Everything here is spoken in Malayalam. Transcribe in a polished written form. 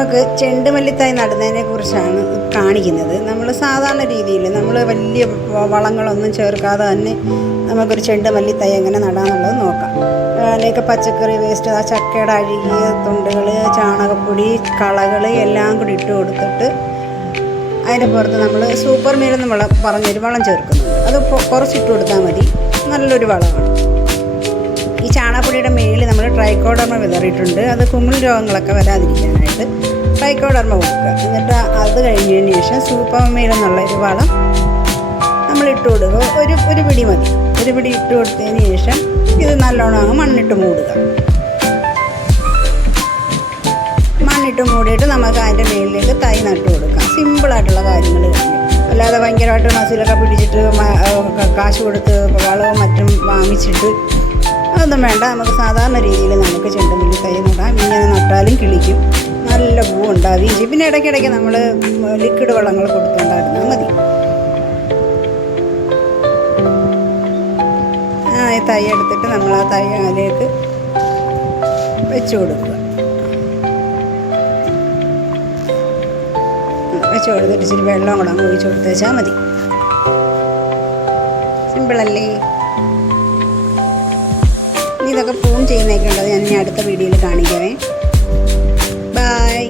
നമുക്ക് ചെണ്ടുമല്ലിത്തൈ നടുന്നതിനെ കുറിച്ചാണ് കാണിക്കുന്നത്. നമ്മൾ സാധാരണ രീതിയിൽ നമ്മൾ വലിയ വളങ്ങളൊന്നും ചേർക്കാതെ തന്നെ നമുക്കൊരു ചെണ്ടുമല്ലിത്തൈ എങ്ങനെ നടാമെന്നുള്ളത് നോക്കാം. അതിലേക്ക് പച്ചക്കറി വേസ്റ്റ്, ആ ചക്കയുടെ അഴുകിയ തുണ്ടുകൾ, ചാണകപ്പൊടി, കളകൾ എല്ലാം കൂടി ഇട്ട് കൊടുത്തിട്ട് അതിൻ്റെ പുറത്ത് നമ്മൾ സൂപ്പർ മീലെന്ന് പറഞ്ഞൊരു വളം ചേർക്കുന്നുണ്ട്. അത് കുറച്ചിട്ട് കൊടുത്താൽ മതി, നല്ലൊരു വളമാണ്. ഈ ചാണകപ്പൊടിയുടെ മേളിൽ നമ്മൾ ട്രൈക്കോഡർമ വിതറിയിട്ടുണ്ട്. അത് കുമിൾ രോഗങ്ങളൊക്കെ വരാതിരിക്കാനായിട്ട് ട്രൈക്കോഡർമ കൊടുക്കുക. എന്നിട്ട് അത് കഴിഞ്ഞതിന് ശേഷം സൂപ്പർ മീലെന്നുള്ള ഒരു വളം നമ്മൾ ഇട്ട് കൊടുക്കുക. ഒരു പിടി മതി. ഒരു പിടി ഇട്ട് കൊടുത്തതിന് ശേഷം ഇത് നല്ലോണം അങ്ങ് മണ്ണിട്ട് മൂടുക. മണ്ണിട്ട് മൂടിയിട്ട് നമുക്ക് അതിൻ്റെ മേളിലേക്ക് തൈ നട്ട് കൊടുക്കാം. സിമ്പിളായിട്ടുള്ള കാര്യങ്ങൾ കഴിഞ്ഞു. അല്ലാതെ ഭയങ്കരമായിട്ട് മസിലൊക്കെ പിടിച്ചിട്ട് കാശ് കൊടുത്ത് വളവും മറ്റും വാങ്ങിച്ചിട്ട് അതൊന്നും വേണ്ട. നമുക്ക് സാധാരണ രീതിയിൽ നമുക്ക് ചെണ്ടുമല്ലി തൈ നടാം. ഇങ്ങനെ നട്ടാലും കിളിക്കും, നല്ല പൂ ഉണ്ടാവുകയും ചെയ്യും. പിന്നെ ഇടയ്ക്കിടയ്ക്ക് നമ്മൾ ലിക്വിഡ് വളങ്ങൾ കൊടുത്തുകൊണ്ടായിരുന്നാൽ മതി. ഈ തൈ എടുത്തിട്ട് നമ്മൾ ആ തൈ അതിലേക്ക് വെച്ച് കൊടുക്കുക. വെച്ച് കൊടുത്തിട്ട് ഇച്ചിരി വെള്ളം കൂടെ അങ്ങ് ഒഴിച്ച് കൊടുത്ത് വെച്ചാൽ മതി. സിമ്പിളല്ലേ? ഇതൊക്കെ പ്രൂൺ ചെയ്യുന്നതൊക്കെ ഉള്ളത് ഞാൻ ഇനി അടുത്ത വീഡിയോയിൽ കാണിക്കാമേ. ബൈ.